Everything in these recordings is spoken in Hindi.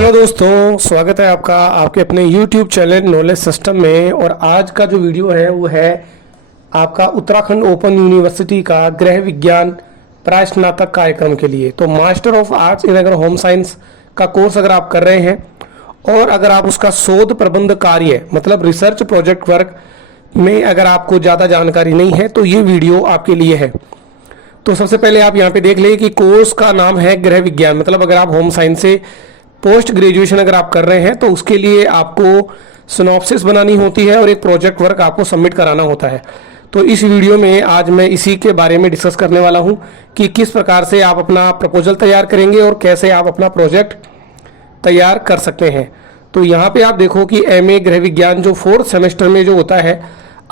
हेलो दोस्तों, स्वागत है आपका आपके अपने YouTube चैनल नॉलेज सिस्टम में। और आज का जो वीडियो है वो है आपका उत्तराखंड ओपन यूनिवर्सिटी का गृह विज्ञान प्रास्नातक कार्यक्रम के लिए। तो मास्टर ऑफ आर्ट्स इन अगर होम साइंस का कोर्स अगर आप कर रहे हैं और अगर आप उसका शोध प्रबंध कार्य मतलब रिसर्च प्रोजेक्ट वर्क में अगर आपको ज़्यादा जानकारी नहीं है तो ये वीडियो आपके लिए है। तो सबसे पहले आप यहाँ पे देख लें कि कोर्स का नाम है गृह विज्ञान। मतलब अगर आप होम साइंस से पोस्ट ग्रेजुएशन अगर आप कर रहे हैं तो उसके लिए आपको सिनॉप्सिस बनानी होती है और एक प्रोजेक्ट वर्क आपको सबमिट कराना होता है। तो इस वीडियो में आज मैं इसी के बारे में डिस्कस करने वाला हूं कि किस प्रकार से आप अपना प्रपोजल तैयार करेंगे और कैसे आप अपना प्रोजेक्ट तैयार कर सकते हैं। तो यहाँ पे आप देखो कि एमए गृह विज्ञान जो 4th सेमेस्टर में जो होता है,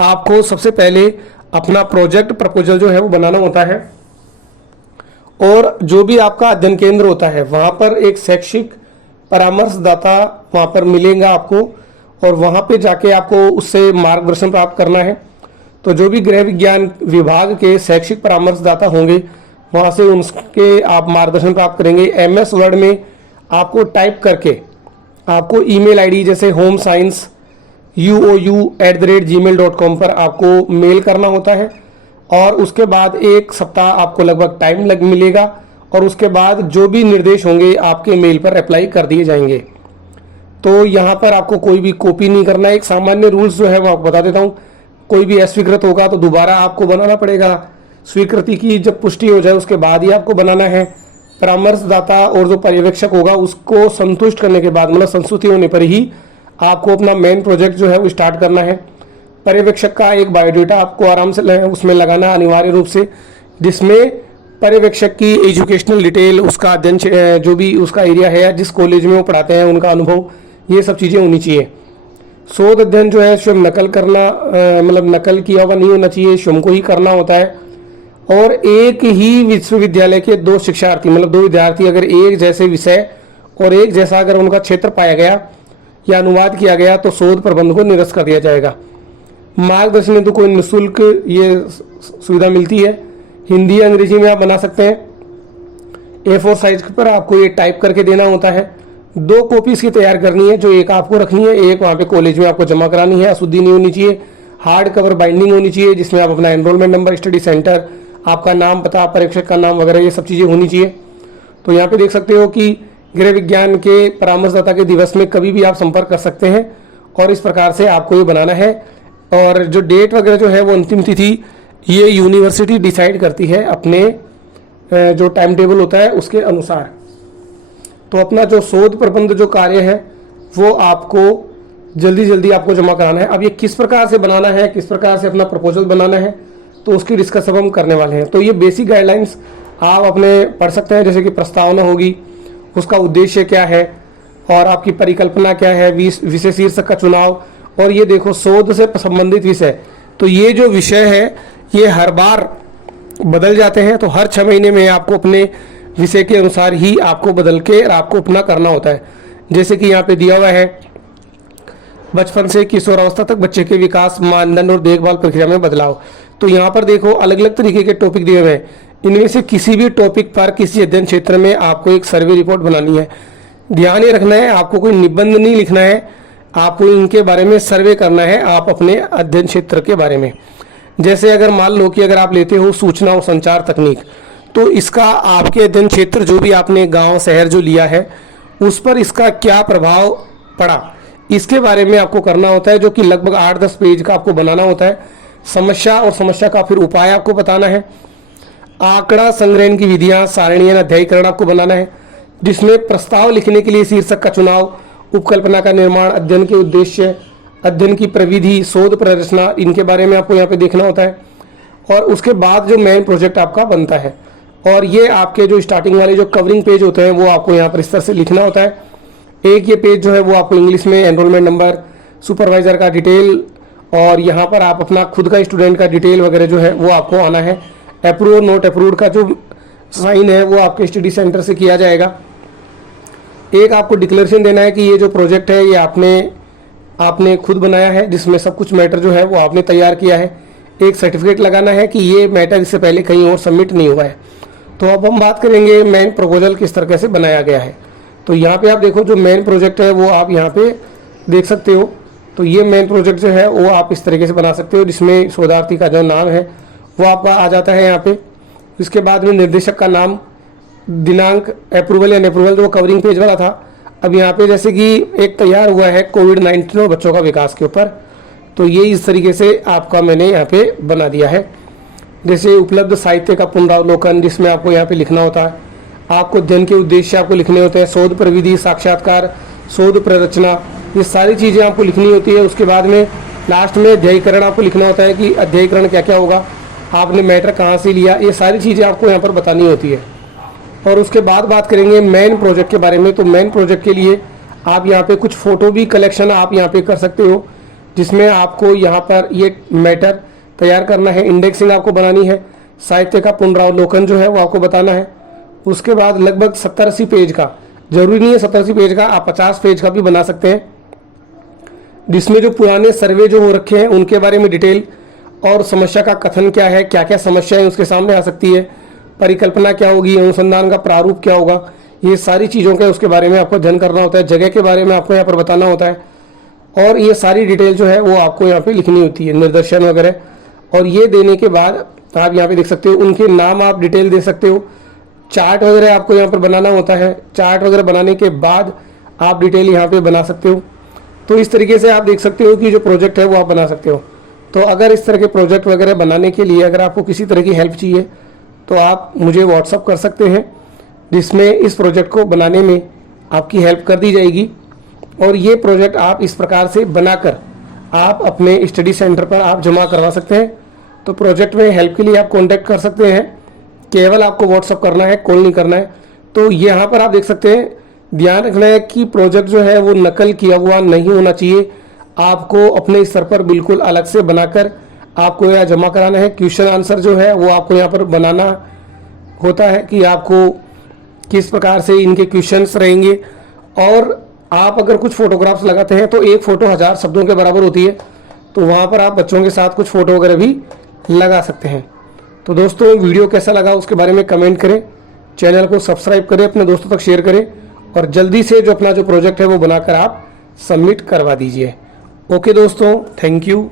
आपको सबसे पहले अपना प्रोजेक्ट प्रपोजल जो है वो बनाना होता है। और जो भी आपका अध्ययन केंद्र होता है वहाँ पर एक शैक्षिक परामर्शदाता वहाँ पर मिलेगा आपको, और वहाँ पे जाके आपको उससे मार्गदर्शन प्राप्त करना है। तो जो भी गृह विज्ञान विभाग के शैक्षिक परामर्शदाता होंगे वहाँ से उनके आप मार्गदर्शन प्राप्त करेंगे। एमएस वर्ड में आपको टाइप करके आपको ईमेल आईडी जैसे homescience@gmail.com पर आपको मेल करना होता है। और उसके बाद एक सप्ताह आपको लगभग टाइम मिलेगा और उसके बाद जो भी निर्देश होंगे आपके मेल पर अप्लाई कर दिए जाएंगे। तो यहाँ पर आपको कोई भी कॉपी नहीं करना है। एक सामान्य रूल्स जो है वो आपको बता देता हूँ। कोई भी अस्वीकृत होगा तो दोबारा आपको बनाना पड़ेगा। स्वीकृति की जब पुष्टि हो जाए उसके बाद ही आपको बनाना है। परामर्शदाता और जो पर्यवेक्षक होगा उसको संतुष्ट करने के बाद मतलब संस्तुति होने पर ही आपको अपना मेन प्रोजेक्ट जो है वो स्टार्ट करना है। पर्यवेक्षक का एक बायोडाटा आपको आराम से उसमें लगाना अनिवार्य रूप से, जिसमें पर्यवेक्षक की एजुकेशनल डिटेल, उसका अध्ययन जो भी उसका एरिया है या जिस कॉलेज में वो पढ़ाते हैं उनका अनुभव, ये सब चीज़ें होनी चाहिए। शोध अध्ययन जो है स्वयं नकल करना मतलब नकल किया हुआ नहीं होना चाहिए, स्वयं को ही करना होता है। और एक ही विश्वविद्यालय के 2 शिक्षार्थी मतलब 2 विद्यार्थी अगर एक जैसे विषय और एक जैसा अगर उनका क्षेत्र पाया गया या अनुवाद किया गया तो शोध प्रबंध को निरस्त कर दिया जाएगा। मार्गदर्शन हेतु कोई निःशुल्क ये सुविधा मिलती है। हिंदी अंग्रेजी में आप बना सकते हैं। A4 साइज पर आपको ये टाइप करके देना होता है। 2 कॉपी इसकी तैयार करनी है, जो एक आपको रखनी है, एक वहाँ पे कॉलेज में आपको जमा करानी है। अशुद्धि नहीं होनी चाहिए। हार्ड कवर बाइंडिंग होनी चाहिए जिसमें आप अपना एनरोलमेंट नंबर, स्टडी सेंटर, आपका नाम, पता, परीक्षक का नाम वगैरह ये सब चीज़ें होनी चाहिए। तो यहाँ पे देख सकते हो कि गृह विज्ञान के परामर्शदाता के दिवस में कभी भी आप संपर्क कर सकते हैं और इस प्रकार से आपको ये बनाना है। और जो डेट वगैरह जो है वो अंतिम तिथि ये यूनिवर्सिटी डिसाइड करती है अपने जो टाइम टेबल होता है उसके अनुसार। तो अपना जो शोध प्रबंध जो कार्य है वो आपको जल्दी आपको जमा कराना है। अब ये किस प्रकार से बनाना है, किस प्रकार से अपना प्रपोजल बनाना है, तो उसकी डिस्कस हम करने वाले हैं। तो ये बेसिक गाइडलाइंस आप अपने पढ़ सकते हैं, जैसे कि प्रस्तावना होगी, उसका उद्देश्य क्या है और आपकी परिकल्पना क्या है, विषय शीर्षक का चुनाव, और ये देखो शोध से संबंधित विषय। तो ये जो विषय है ये हर बार बदल जाते हैं। तो हर 6 महीने में आपको अपने विषय के अनुसार ही आपको बदल के आपको अपना करना होता है। जैसे कि यहाँ पे दिया हुआ है बचपन से किशोरावस्था तक बच्चे के विकास, मानदंड और देखभाल प्रक्रिया में बदलाव। तो यहाँ पर देखो अलग अलग तरीके के टॉपिक दिए हुए हैं। इनमें से किसी भी टॉपिक पर किसी अध्ययन क्षेत्र में आपको एक सर्वे रिपोर्ट बनानी है। ध्यान ये रखना है आपको कोई निबंध नहीं लिखना है, आपको इनके बारे में सर्वे करना है आप अपने अध्ययन क्षेत्र के बारे में। जैसे अगर मान लो कि अगर आप लेते हो सूचना और संचार तकनीक, तो इसका आपके अध्ययन क्षेत्र जो भी आपने गांव शहर जो लिया है उस पर इसका क्या प्रभाव पड़ा, इसके बारे में आपको करना होता है, जो कि लगभग 8-10 पेज का आपको बनाना होता है। समस्या और समस्या का फिर उपाय आपको बताना है। आंकड़ा संग्रहण की विधियां, सारणीय अध्यायीकरण आपको बनाना है, जिसमें प्रस्ताव लिखने के लिए शीर्षक का चुनाव, उपकल्पना का निर्माण, अध्ययन के उद्देश्य, अध्ययन की प्रविधि, शोध प्रदर्शना, इनके बारे में आपको यहाँ पे देखना होता है। और उसके बाद जो मेन प्रोजेक्ट आपका बनता है, और ये आपके जो स्टार्टिंग वाले जो कवरिंग पेज होते हैं वो आपको यहाँ पर इस तरह से लिखना होता है। एक ये पेज जो है वो आपको इंग्लिश में एनरोलमेंट नंबर, सुपरवाइजर का डिटेल, और यहाँ पर आप अपना खुद का स्टूडेंट का डिटेल वगैरह जो है वो आपको आना है। अप्रूव नोट अप्रूव्ड का जो साइन है वो आपके स्टडी सेंटर से किया जाएगा। एक आपको डिक्लेरेशन देना है कि ये जो प्रोजेक्ट है ये आपने खुद बनाया है, जिसमें सब कुछ मैटर जो है वो आपने तैयार किया है। एक सर्टिफिकेट लगाना है कि ये मैटर इससे पहले कहीं और सबमिट नहीं हुआ है। तो अब हम बात करेंगे मेन प्रपोजल किस तरीके से बनाया गया है। तो यहाँ पे आप देखो जो मेन प्रोजेक्ट है वो आप यहाँ पे देख सकते हो। तो ये मेन प्रोजेक्ट जो है वो आप इस तरीके से बना सकते हो, जिसमें शोधार्थी का जो नाम है वो आपका आ जाता है यहाँ पे। इसके बाद में निर्देशक का नाम, दिनांक, अप्रूवल या अनअप्रूवल, तो वो कवरिंग पेज वाला था। अब यहाँ पे जैसे कि एक तैयार हुआ है कोविड-19 और बच्चों का विकास के ऊपर, तो ये इस तरीके से आपका मैंने यहाँ पे बना दिया है। जैसे उपलब्ध साहित्य का पुनरावलोकन, जिसमें आपको यहाँ पे लिखना होता है, आपको अध्ययन के उद्देश्य आपको लिखने होते हैं, शोध प्रविधि, साक्षात्कार, शोध प्ररचना, ये सारी चीज़ें आपको लिखनी होती है। उसके बाद में लास्ट में अध्यायीकरण आपको लिखना होता है कि अध्यायीकरण क्या क्या होगा, आपने मैटर कहाँ से लिया, ये सारी चीज़ें आपको यहाँ पर बतानी होती है। और उसके बाद बात करेंगे मेन प्रोजेक्ट के बारे में। तो मेन प्रोजेक्ट के लिए आप यहाँ पे कुछ फ़ोटो भी कलेक्शन आप यहाँ पे कर सकते हो, जिसमें आपको यहाँ पर ये मैटर तैयार करना है, इंडेक्सिंग आपको बनानी है, साहित्य का पुनरावलोकन जो है वो आपको बताना है। उसके बाद लगभग 70-80 पेज का, जरूरी नहीं है 70-80 पेज का, आप 50 पेज का भी बना सकते हैं, जिसमें जो पुराने सर्वे जो हो रखे हैं उनके बारे में डिटेल, और समस्या का कथन क्या है, क्या क्या समस्याएं उसके सामने आ सकती है, परिकल्पना क्या होगी, अनुसंधान का प्रारूप क्या होगा, ये सारी चीज़ों के उसके बारे में आपको अध्ययन करना होता है। जगह के बारे में आपको यहाँ पर बताना होता है, और ये सारी डिटेल जो है वो आपको यहाँ पे लिखनी होती है, निर्देशन वगैरह। और ये देने के बाद आप यहाँ पे देख सकते हो, उनके नाम आप डिटेल दे सकते हो, चार्ट वगैरह आपको यहाँ पर बनाना होता है। चार्ट वगैरह बनाने के बाद आप डिटेल यहाँ पे बना सकते हो। तो इस तरीके से आप देख सकते हो कि जो प्रोजेक्ट है वो आप बना सकते हो। तो अगर इस तरह के प्रोजेक्ट वगैरह बनाने के लिए अगर आपको किसी तरह की हेल्प चाहिए तो आप मुझे व्हाट्सअप कर सकते हैं, जिसमें इस प्रोजेक्ट को बनाने में आपकी हेल्प कर दी जाएगी। और ये प्रोजेक्ट आप इस प्रकार से बनाकर आप अपने स्टडी सेंटर पर आप जमा करवा सकते हैं। तो प्रोजेक्ट में हेल्प के लिए आप कॉन्टैक्ट कर सकते हैं, केवल आपको व्हाट्सअप करना है, कॉल नहीं करना है। तो यहाँ पर आप देख सकते हैं, ध्यान रखना है कि प्रोजेक्ट जो है वो नकल किया हुआ नहीं होना चाहिए, आपको अपने स्तर पर बिल्कुल अलग से बनाकर आपको यहाँ जमा कराना है। क्वेश्चन आंसर जो है वो आपको यहाँ पर बनाना होता है कि आपको किस प्रकार से इनके क्वेश्चंस रहेंगे। और आप अगर कुछ फोटोग्राफ्स लगाते हैं तो एक फ़ोटो 1000 शब्दों के बराबर होती है, तो वहाँ पर आप बच्चों के साथ कुछ फ़ोटो वगैरह भी लगा सकते हैं। तो दोस्तों वीडियो कैसा लगा उसके बारे में कमेंट करें, चैनल को सब्सक्राइब करें, अपने दोस्तों तक शेयर करें, और जल्दी से जो अपना जो प्रोजेक्ट है वो बनाकर आप सबमिट करवा दीजिए। ओके दोस्तों, थैंक यू।